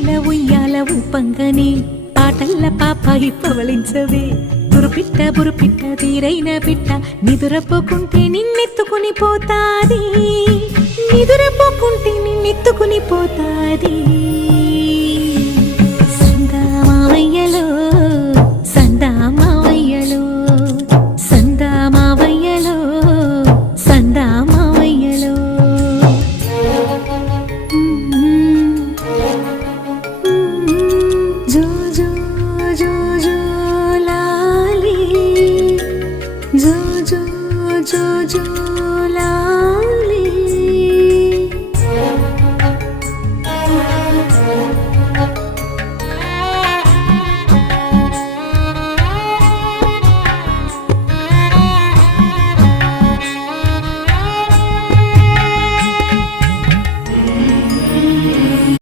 ఊయల ఉయ్యాల ఊపంగని పాటల్ల పాపాయి పవళించవే బురుపిట్ట తీరైన పిట్ట నిదురపోకుంటే నిన్నెత్తుకుని పోతాది నిదురపోకుంటే నిన్నెత్తుకుని పోతాది